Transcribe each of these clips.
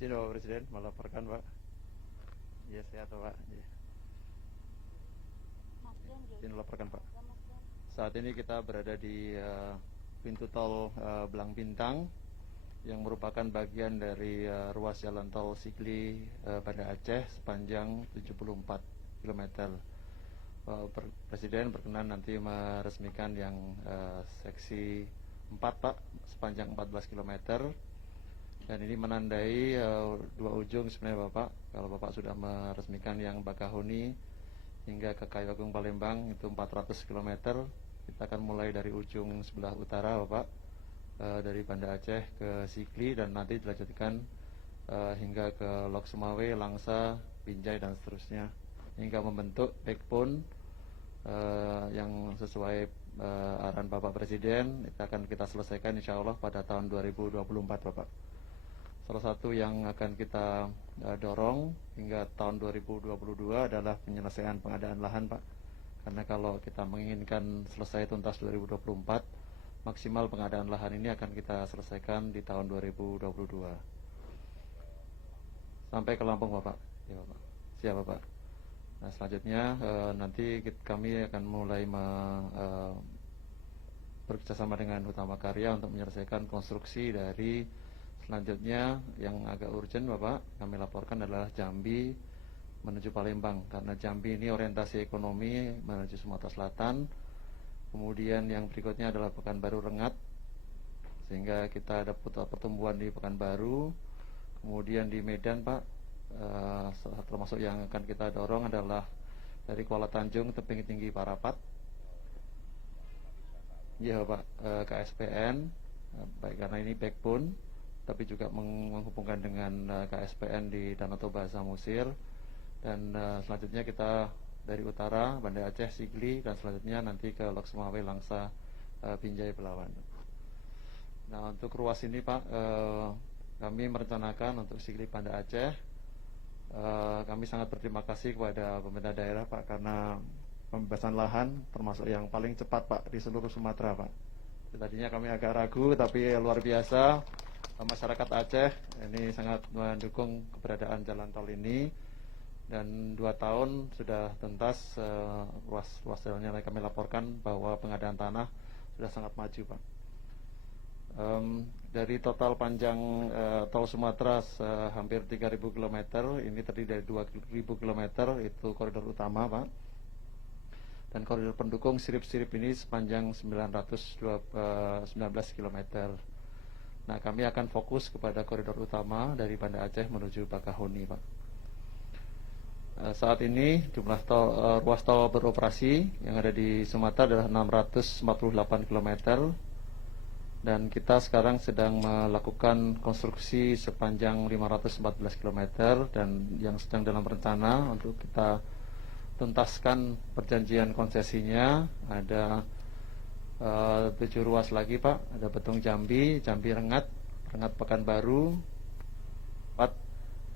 Izin Bapak Presiden melaporkan Pak. Iya sehat Pak. Iya. Izin melaporkan Pak. Saat ini kita berada di pintu tol Belang Bintang yang merupakan bagian dari ruas jalan tol Sigli Banda Aceh sepanjang 74 km. Presiden berkenan nanti meresmikan yang seksi 4 Pak, sepanjang 14 km. Dan ini menandai dua ujung sebenarnya Bapak. Kalau Bapak sudah meresmikan yang Bakahuni hingga ke Kayu Agung Palembang itu 400 km. Kita akan mulai dari ujung sebelah utara Bapak, dari Banda Aceh ke Sigli, dan nanti dilanjutkan hingga ke Lok Sumawe, Langsa, Binjai, dan seterusnya, hingga membentuk backbone yang sesuai arahan Bapak Presiden. Itu akan kita selesaikan insya Allah pada tahun 2024 Bapak. Salah satu yang akan kita dorong hingga tahun 2022 adalah penyelesaian pengadaan lahan Pak. Karena kalau kita menginginkan selesai tuntas 2024, maksimal pengadaan lahan ini akan kita selesaikan di tahun 2022. Sampai ke Lampung Bapak. Ya Bapak. Siap Bapak. Nah selanjutnya nanti kami akan mulai bekerjasama dengan Utama Karya untuk menyelesaikan konstruksi dari selanjutnya yang agak urgent Bapak. Kami laporkan adalah Jambi menuju Palembang, karena Jambi ini orientasi ekonomi menuju Sumatera Selatan. Kemudian yang berikutnya adalah Pekanbaru Rengat, sehingga kita ada pertumbuhan di Pekanbaru. Kemudian di Medan Pak, termasuk yang akan kita dorong adalah dari Kuala Tanjung Tebing Tinggi Parapat. Ya Pak, KSPN, baik karena ini backbone, tapi juga menghubungkan dengan KSPN di Danau Toba Samosir. Dan selanjutnya kita dari utara Banda Aceh, Sigli, dan selanjutnya nanti ke Lok Sumawe, Langsa, Binjai, Belawan. Nah untuk ruas ini Pak, kami merencanakan untuk Sigli Banda Aceh. Kami sangat berterima kasih kepada pemerintah daerah Pak, karena pembebasan lahan termasuk yang paling cepat Pak di seluruh Sumatera Pak. Tadinya kami agak ragu, tapi luar biasa masyarakat Aceh ini sangat mendukung keberadaan jalan tol ini. Dan 2 tahun sudah tuntas ruas jalannya. Kami laporkan bahwa pengadaan tanah sudah sangat maju Pak. Dari total panjang tol Sumatera hampir 3.000 km, ini terdiri dari 2.000 km itu koridor utama Pak. Dan koridor pendukung sirip-sirip ini sepanjang 19 km. Nah kami akan fokus kepada koridor utama dari Banda Aceh menuju Bakahuni Pak. Saat ini jumlah ruas tol beroperasi yang ada di Sumatera adalah 648 km. Dan kita sekarang sedang melakukan konstruksi sepanjang 514 km. Dan yang sedang dalam rencana untuk kita tuntaskan perjanjian konsesinya ada 7 ruas lagi Pak. Ada Betung Jambi, Jambi Rengat, Rengat Pekanbaru,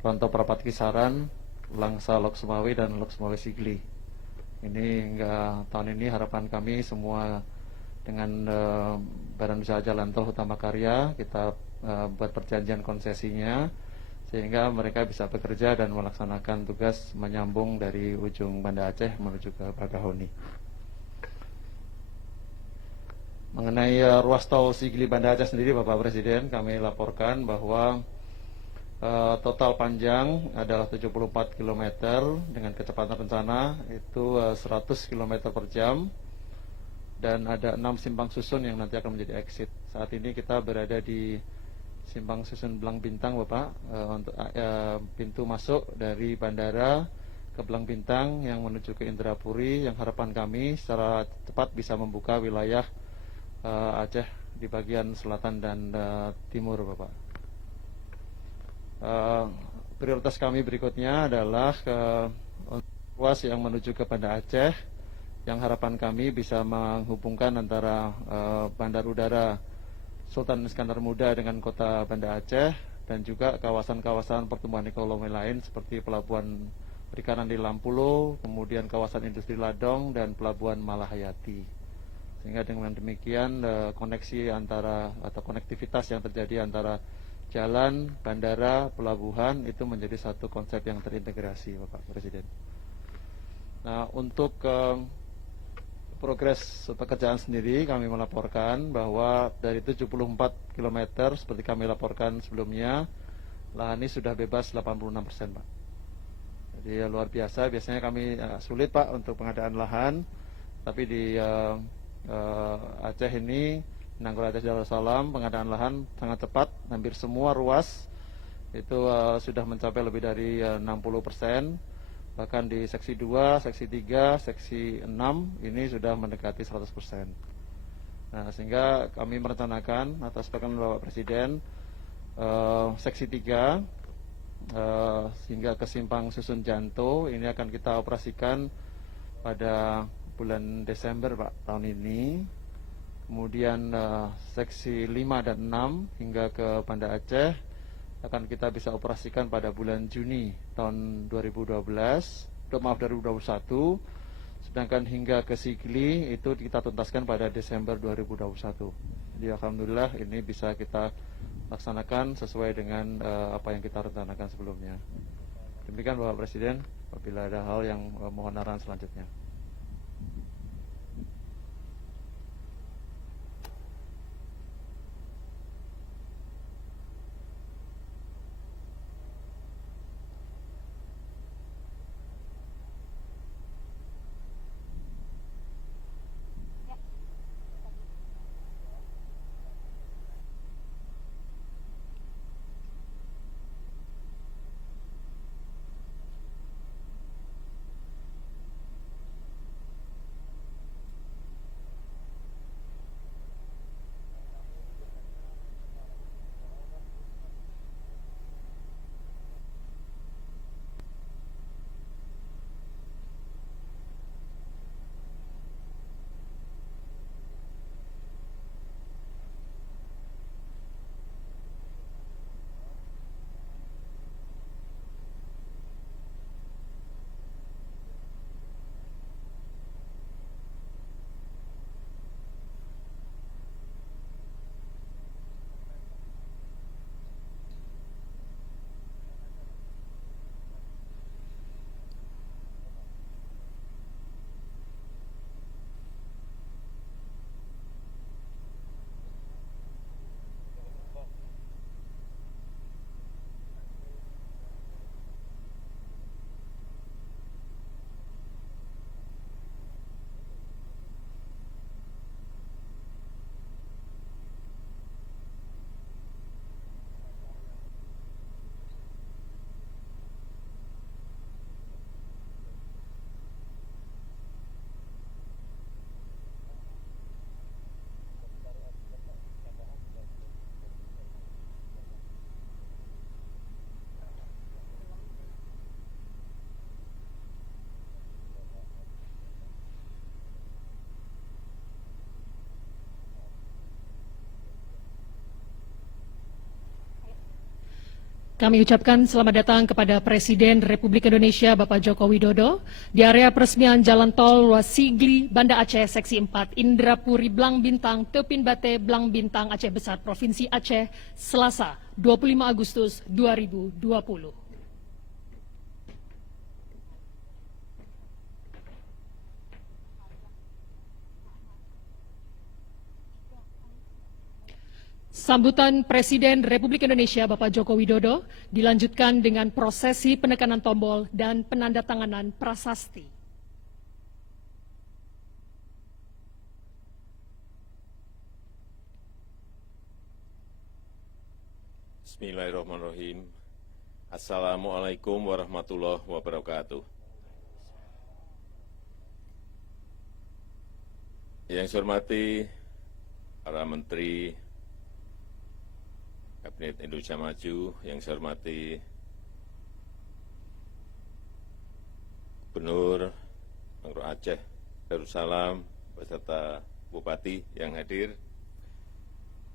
Rantau Perapat Kisaran, Langsa Lok Sumawe, dan Lok Sumawe Sigli. Ini hingga tahun ini harapan kami semua dengan Badan Usaha Jalan Tol Utama Karya kita buat perjanjian konsesinya, sehingga mereka bisa bekerja dan melaksanakan tugas menyambung dari ujung Banda Aceh menuju ke Bakahuni. Mengenai ruas tol Sigli Banda Aceh sendiri Bapak Presiden, kami laporkan bahwa total panjang adalah 74 km dengan kecepatan rencana itu 100 km per jam, dan ada 6 simpang susun yang nanti akan menjadi exit. Saat ini kita berada di simpang susun Belang Bintang Bapak, untuk pintu masuk dari bandara ke Belang Bintang yang menuju ke Indrapuri, yang harapan kami secara cepat bisa membuka wilayah Aceh di bagian selatan dan timur Bapak. Prioritas kami berikutnya adalah ruas yang menuju ke Banda Aceh, yang harapan kami bisa menghubungkan antara Bandar Udara Sultan Iskandar Muda dengan kota Banda Aceh, dan juga kawasan-kawasan pertumbuhan ekonomi lain seperti pelabuhan perikanan di Lampulo, kemudian kawasan industri Ladong, dan pelabuhan Malahayati. Sehingga dengan demikian koneksi antara atau konektivitas yang terjadi antara jalan, bandara, pelabuhan itu menjadi satu konsep yang terintegrasi, Bapak Presiden. Nah, untuk progres pekerjaan sendiri kami melaporkan bahwa dari 74 km seperti kami laporkan sebelumnya, lahan ini sudah bebas 86%, Pak. Jadi luar biasa, biasanya kami sulit, Pak, untuk pengadaan lahan, tapi di Aceh ini, Nanggur Aceh Darussalam, pengadaan lahan sangat cepat, hampir semua ruas itu sudah mencapai lebih dari 60%. Bahkan di seksi 2, seksi 3, seksi 6 ini sudah mendekati 100%. Nah, sehingga kami merencanakan atas perkenan Bapak Presiden seksi 3 hingga ke Simpang Susun Janto ini akan kita operasikan pada bulan Desember, Pak, tahun ini. Kemudian seksi 5 dan 6 hingga ke Banda Aceh akan kita bisa operasikan pada bulan Juni tahun 2021. Sedangkan hingga ke Sigli itu kita tuntaskan pada Desember 2021. Jadi alhamdulillah ini bisa kita laksanakan sesuai dengan apa yang kita rencanakan sebelumnya. Demikian Bapak Presiden, apabila ada hal yang mohon arahan selanjutnya. Kami ucapkan selamat datang kepada Presiden Republik Indonesia Bapak Joko Widodo di area peresmian Jalan Tol Ruas Sigli, Banda Aceh, Seksi 4, Indrapuri, Blang Bintang, Tepin Bate, Blang Bintang, Aceh Besar, Provinsi Aceh, Selasa, 25 Agustus 2020. Sambutan Presiden Republik Indonesia Bapak Joko Widodo dilanjutkan dengan prosesi penekanan tombol dan penandatanganan prasasti. Bismillahirrahmanirrahim. Assalamualaikum warahmatullahi wabarakatuh. Yang saya hormati para menteri Kabinet Indonesia Maju, yang saya hormati Gubernur Nanggur Aceh Darussalam beserta Bupati yang hadir,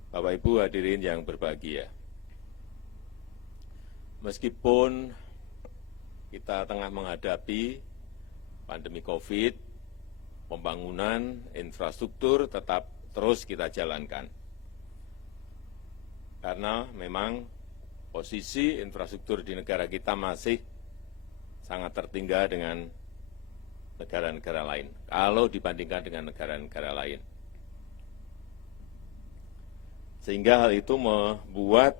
Bapak Ibu hadirin yang berbahagia. Meskipun kita tengah menghadapi pandemi COVID, pembangunan infrastruktur tetap terus kita jalankan. Karena memang posisi infrastruktur di negara kita masih sangat tertinggal dengan negara-negara lain, kalau dibandingkan dengan negara-negara lain. Sehingga hal itu membuat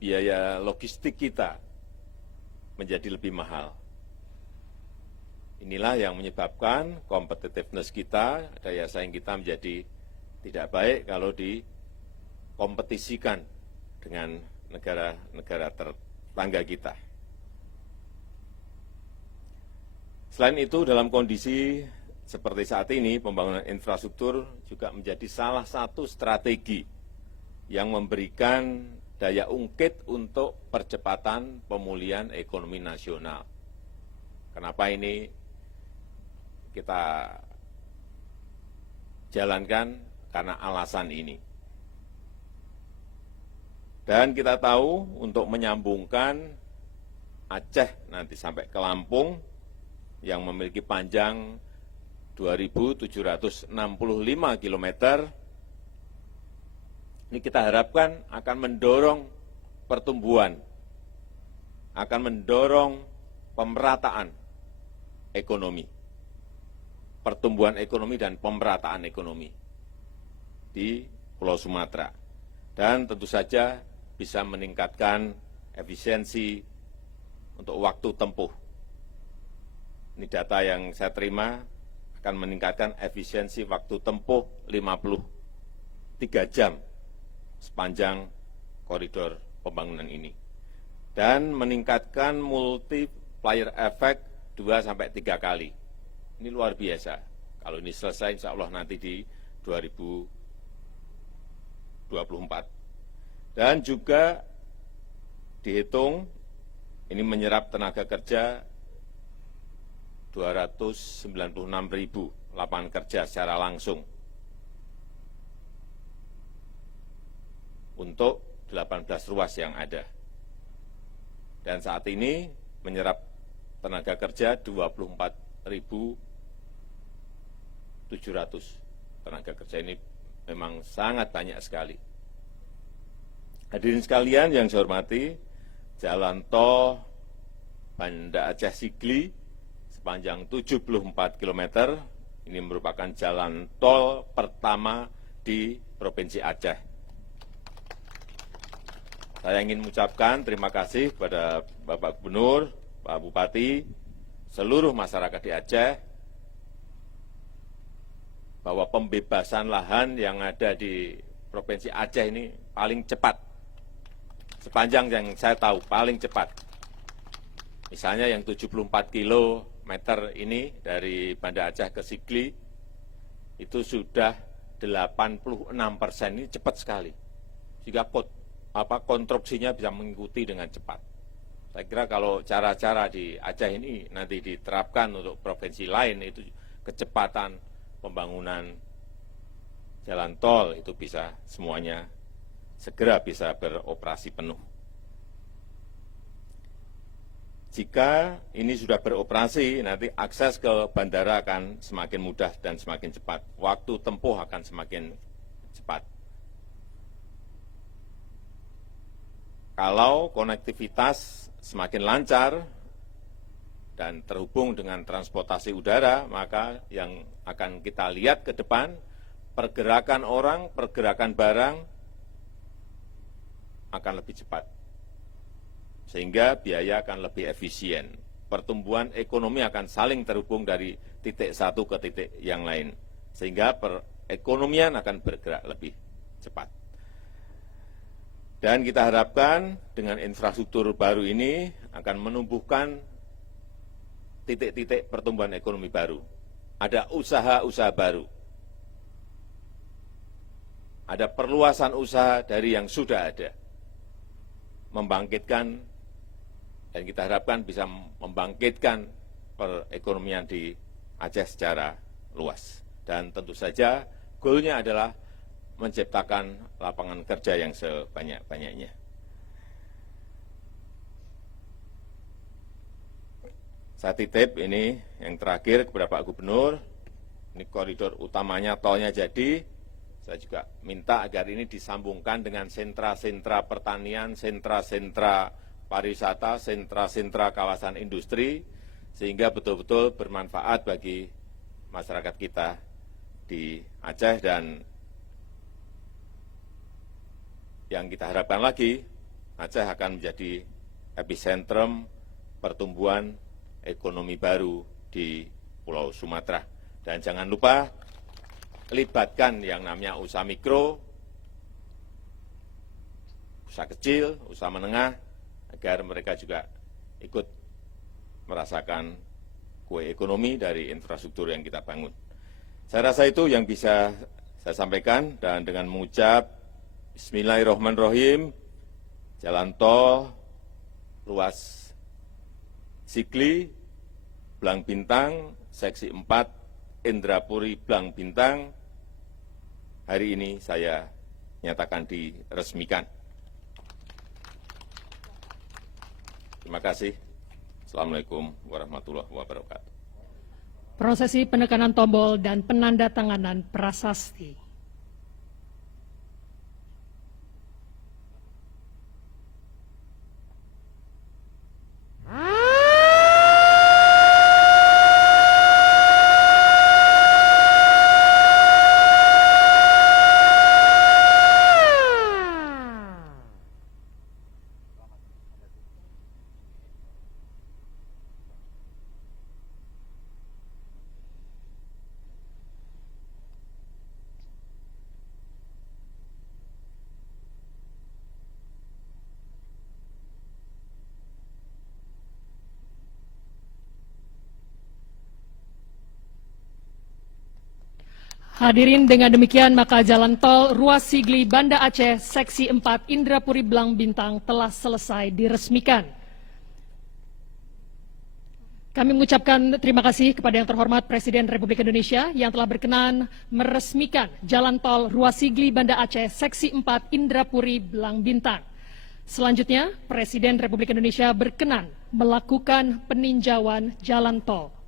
biaya logistik kita menjadi lebih mahal. Inilah yang menyebabkan competitiveness kita, daya saing kita menjadi tidak baik kalau dikompetisikan dengan negara-negara tetangga kita. Selain itu, dalam kondisi seperti saat ini, pembangunan infrastruktur juga menjadi salah satu strategi yang memberikan daya ungkit untuk percepatan pemulihan ekonomi nasional. Kenapa ini kita jalankan? Karena alasan ini. Dan kita tahu untuk menyambungkan Aceh nanti sampai ke Lampung yang memiliki panjang 2.765 km, ini kita harapkan akan mendorong pertumbuhan, akan mendorong pemerataan ekonomi, pertumbuhan ekonomi dan pemerataan ekonomi di Pulau Sumatera. Dan tentu saja bisa meningkatkan efisiensi untuk waktu tempuh. Ini data yang saya terima akan meningkatkan efisiensi waktu tempuh 53 jam sepanjang koridor pembangunan ini. Dan meningkatkan multiplier effect 2-3 kali. Ini luar biasa. Kalau ini selesai, insya Allah nanti di 2024. Dan juga dihitung ini menyerap tenaga kerja 296.000 lapangan kerja secara langsung untuk 18 ruas yang ada. Dan saat ini menyerap tenaga kerja 24.700 tenaga kerja. Ini memang sangat banyak sekali. Hadirin sekalian yang saya hormati, jalan tol Banda Aceh Sigli sepanjang 74 km, ini merupakan jalan tol pertama di Provinsi Aceh. Saya ingin mengucapkan terima kasih kepada Bapak Gubernur, Pak Bupati, seluruh masyarakat di Aceh, bahwa pembebasan lahan yang ada di Provinsi Aceh ini paling cepat. Sepanjang yang saya tahu, paling cepat. Misalnya yang 74 kilometer ini dari Banda Aceh ke Sigli, itu sudah 86%, ini cepat sekali. Sehingga konstruksinya bisa mengikuti dengan cepat. Saya kira kalau cara-cara di Aceh ini nanti diterapkan untuk provinsi lain, itu kecepatan pembangunan jalan tol itu bisa semuanya segera bisa beroperasi penuh. Jika ini sudah beroperasi, nanti akses ke bandara akan semakin mudah dan semakin cepat. Waktu tempuh akan semakin cepat. Kalau konektivitas semakin lancar dan terhubung dengan transportasi udara, maka yang akan kita lihat ke depan, pergerakan orang, pergerakan barang akan lebih cepat. Sehingga biaya akan lebih efisien. Pertumbuhan ekonomi akan saling terhubung dari titik satu ke titik yang lain. Sehingga perekonomian akan bergerak lebih cepat. Dan kita harapkan dengan infrastruktur baru ini akan menumbuhkan titik-titik pertumbuhan ekonomi baru. Ada usaha-usaha baru. Ada perluasan usaha dari yang sudah ada. Membangkitkan, dan kita harapkan bisa membangkitkan perekonomian di Aceh secara luas. Dan tentu saja goalnya adalah menciptakan lapangan kerja yang sebanyak-banyaknya. Saya titip ini yang terakhir kepada Pak Gubernur, ini koridor utamanya tolnya jadi, Saya juga minta agar ini disambungkan dengan sentra-sentra pertanian, sentra-sentra pariwisata, sentra-sentra kawasan industri, sehingga betul-betul bermanfaat bagi masyarakat kita di Aceh. Dan yang kita harapkan lagi, Aceh akan menjadi epicentrum pertumbuhan ekonomi baru di Pulau Sumatera. Dan jangan lupa libatkan yang namanya usaha mikro, usaha kecil, usaha menengah, agar mereka juga ikut merasakan kue ekonomi dari infrastruktur yang kita bangun. Saya rasa itu yang bisa saya sampaikan, dan dengan mengucap Bismillahirrahmanirrahim, jalan tol ruas Sigli, Blang Bintang, seksi 4, Indrapuri, Blang Bintang, hari ini saya nyatakan diresmikan. Terima kasih. Assalamualaikum warahmatullahi wabarakatuh. Prosesi penekanan tombol dan penandatanganan prasasti. Hadirin, dengan demikian maka jalan tol ruas Sigli Banda Aceh seksi 4 Indrapuri Blang Bintang telah selesai diresmikan. Kami mengucapkan terima kasih kepada yang terhormat Presiden Republik Indonesia yang telah berkenan meresmikan jalan tol ruas Sigli Banda Aceh seksi 4 Indrapuri Blang Bintang. Selanjutnya, Presiden Republik Indonesia berkenan melakukan peninjauan jalan tol.